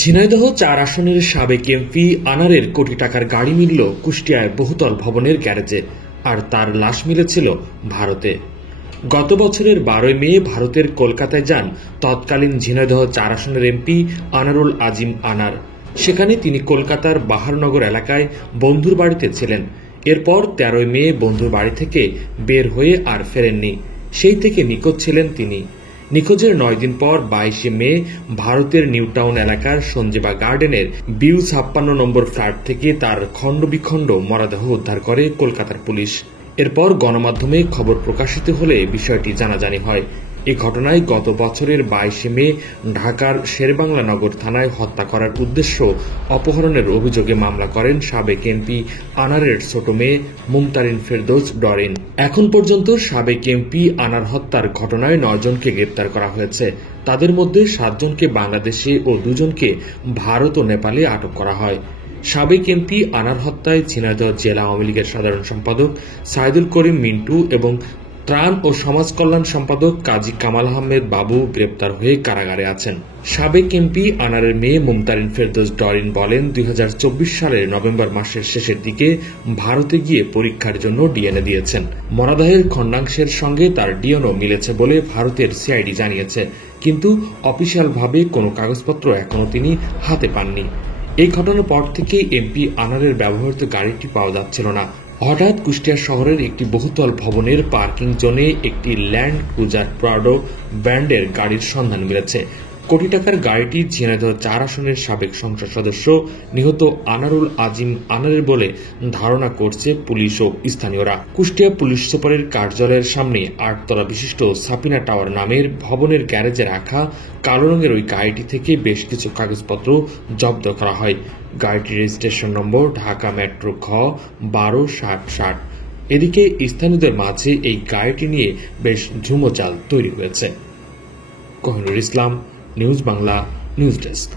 ঝিনাইদহ ৪ আসনের সাবেক এমপি আনারের কোটি টাকার গাড়ি মিলল কুষ্টিয়ায় বহুতল ভবনের গ্যারেজে, আর তার লাশ মিলেছিল ভারতে। গত বছরের ১২ মে ভারতের কলকাতায় যান তৎকালীন ঝিনাইদহ ৪ আসনের এমপি আনারুল আজিম আনার। সেখানে তিনি কলকাতার বাহারনগর এলাকায় বন্ধুর বাড়িতে ছিলেন। এরপর ১৩ মে বন্ধুর বাড়ি থেকে বের হয়ে আর ফেরেননি। সেই থেকে নিখোঁজ ছিলেন তিনি। নিখোঁজের ৯ দিন পর ২২ মে ভারতের নিউটাউন এলাকার সঞ্জীবা গার্ডেনের বিউ ৫৬ নম্বর ফ্ল্যাট থেকে তার খণ্ডবিখণ্ড মরদেহ উদ্ধার করে কলকাতার পুলিশ। এরপর গণমাধ্যমে খবর প্রকাশিত হলে বিষয়টি জানাজানি হয়। এ ঘটনায় গত বছরের ২২ মে ঢাকার শেরেবাংলা নগর থানায় হত্যা করার উদ্দেশ্য অপহরণের অভিযোগে মামলা করেন সাবেক এমপি আনারের ছোট মেয়ে মুমতারিন ফেরদৌস ডরিন। এখন পর্যন্ত সাবেক এমপি আনার হত্যার ঘটনায় ৯ জনকে গ্রেপ্তার করা হয়েছে। তাদের মধ্যে ৭ জনকে বাংলাদেশে ও ২ জনকে ভারত ও নেপালে আটক করা হয়। সাবেক এমপি আনার হত্যায় ঝিনাইদহ জেলা আওয়ামী লীগের সাধারণ সম্পাদক সাইদুল করিম মিন্টু এবং ত্রাণ ও সমাজ কল্যাণ সম্পাদক কাজী কামাল আহমেদ বাবু গ্রেপ্তার হয়ে কারাগারে আছেন। সাবেক এমপি আনারের মেয়ে মুমতারিন ফেরদৌস ডরিন বলেন, ২০২৪ সালের নভেম্বর মাসের শেষের দিকে ভারতে গিয়ে পরীক্ষার জন্য ডিএনএ দিয়েছেন। মরদেহের খণ্ডাংশের সঙ্গে তার ডিএনএও মিলেছে বলে ভারতের সিআইডি জানিয়েছে, কিন্তু অফিসিয়ালভাবে কোনো কাগজপত্র এখনো তিনি হাতে পাননি। এই ঘটনার পর থেকে এমপি আনারের ব্যবহৃত গাড়িটি পাওয়া যাচ্ছিল না। হঠাৎ কুষ্টিয়া শহরের একটি বহুতল ভবনের পার্কিং জোনে একটি ল্যান্ড ক্রুজার প্রাডো ব্র্যান্ডের গাড়ির সন্ধান মিলেছে। কোটি টাকার গাড়িটি ঝিনাইদহ ৪ আসনের সাবেক সংসদ সদস্য নিহত আনারুল আজিম আনারের বলে ধারণা করছে পুলিশ ও স্থানীয়রা। কুষ্টিয়া পুলিশ সুপারের কার্যালয়ের সামনে ৮ তলা বিশিষ্ট সাপিনা টাওয়ার নামের ভবনের গ্যারেজে রাখা কালো রঙের ওই গাড়িটি থেকে বেশ কিছু কাগজপত্র জব্দ করা হয়। গাড়িটির রেজিস্ট্রেশন নম্বর ঢাকা মেট্রো খ ১২৬০। এদিকে স্থানীয়দের মাঝে এই গাড়িটি নিয়ে বেশ ঝুমোচাল তৈরি হয়েছে। কোহিনুর ইসলাম, নিউজ বাংলা, নিউজ ডেস্ক।